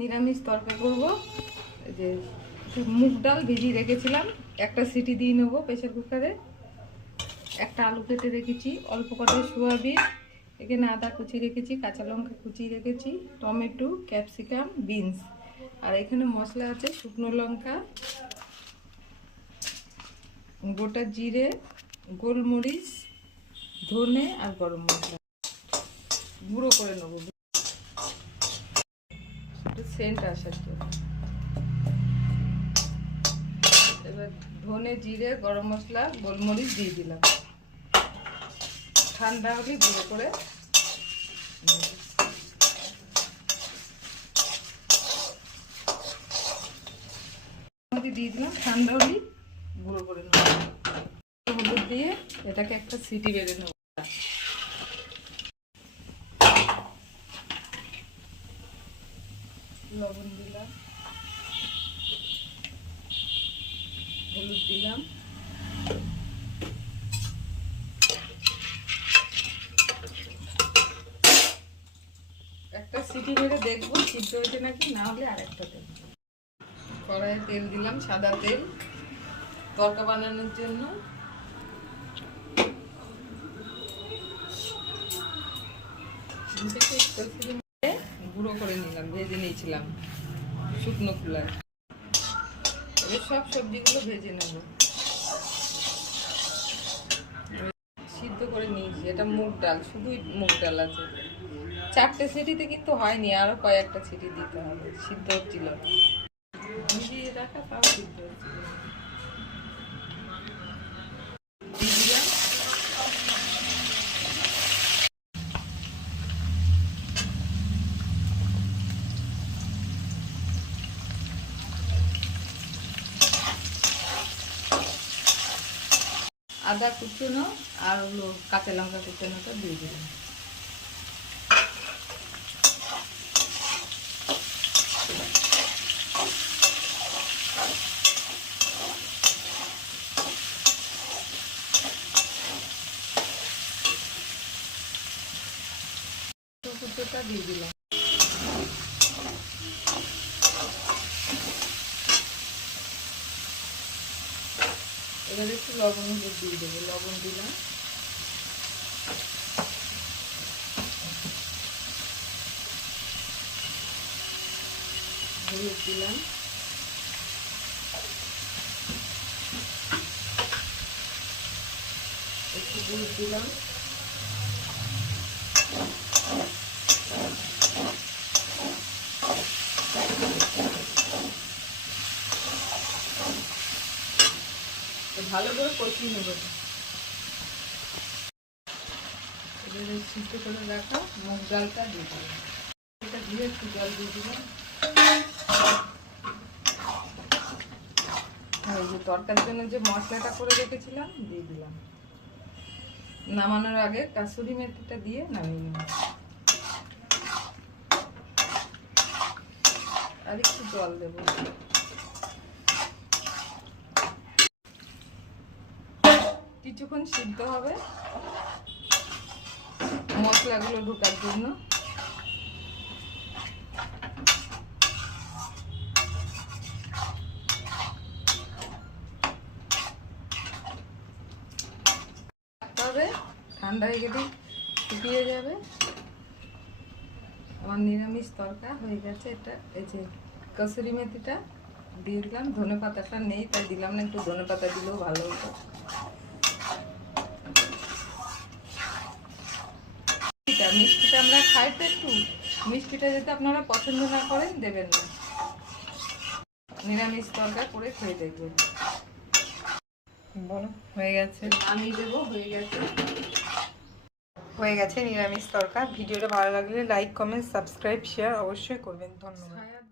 নিরামিষ তরকা করব। এই যে মুগ ডাল ভিজিয়ে রেখেছিলাম, একটা সিটি দিয়ে নেব প্রেসার কুকারে। একটা আলু কেটে রেখেছি, অল্প কটা সোয়াবিন, এখানে আদা কুচি রেখেছি, কাঁচা লঙ্কা কুচি রেখেছি, টমেটো, ক্যাপসিকাম, বিনস। আর এখানে মশলা আছে শুকনো লঙ্কা, গোটা জিরে, গোলমরিচ, ধনে আর গরম মশলা গুঁড়ো করে নেব সেন্ট আসার জন্য। এবার ধনে, জিরে, গরম মশলা, গোলমরিচ দিয়ে দিলাম। ঠান্ডা হলে গুঁড়ো করে দিয়ে দিলাম। ঠান্ডা হলে গুঁড়ো করে নেব। হলুদ দিয়ে এটাকে একটা সিটি বেড়ে নেব। লবণ দিলাম, হলুদ দিলাম, একটা সিটি মেরে দেখবো সিদ্ধ হয়েছে নাকি, না হলে আরেকটা দেব। কড়াইয়ে তেল দিলাম, সাদা তেল, তরকা বানানোর জন্য। গুঁড়ো করে নিলাম, ভেজে নিয়েছিলাম শুকনো খোলায়। এবার সব সবজিগুলো ভেজে নেব। সিদ্ধ করে নিয়েছি, এটা মুগ ডাল, শুধুই মুগ ডাল আছে। 4টে সিটিতে কিন্তু হয়নি, আরো কয়েকটা সিটি দিতে হবে, সিদ্ধ হচ্ছিল। ভিজিয়ে রাখা তাও সিদ্ধ হচ্ছিল। আদা কুচনো আর হলো কাঁচা লঙ্কা কুচনোটা দিয়ে দিলাম। কুচোটা দিয়ে দিলাম। এবার একটু লবণ দিয়ে দেবো, লবণ দিলাম। হলুদ দিলাম, একটু দুধ দিলাম, ভালো করে কষিয়ে নেব। এবারে সিদ্ধ করে রাখা মুগ ডালটা দিয়ে দিলাম। এটা দিয়ে একটু জল দিয়ে দিলাম। আর যে তরকারির জন্য যে মশলাটা করে রেখেছিলাম দিয়ে দিলাম। নামানোর আগে কাসুরি মেথিটা দিয়ে নামিয়ে নিলাম। আর একটু জল দেব। কিছুক্ষণ সিদ্ধ হবে মশলাগুলো ঢোকার জন্য। ঠান্ডা হয়ে গেলে শুকিয়ে যাবে। আমার নিরামিষ তরকা হয়ে গেছে। এটা এই যে কসুরি মেথিটা দিয়ে দিলাম, ধনে পাতাটা নেই তাই দিলাম না, একটু ধনে পাতা দিলেও ভালো হতো। মিষ্টিটা আমরা খাই তো, একটু মিষ্টিটা যদি আপনারা পছন্দ না করেন দেবেন না। নিরামিষ তরকা করে খেয়ে দেখবেন। বলো হয়ে গেছে, আমি দেবো। হয়ে গেছে নিরামিষ তরকা। ভিডিওটা ভালো লাগলে লাইক, কমেন্ট, সাবস্ক্রাইব, শেয়ার অবশ্যই করবেন। ধন্যবাদ।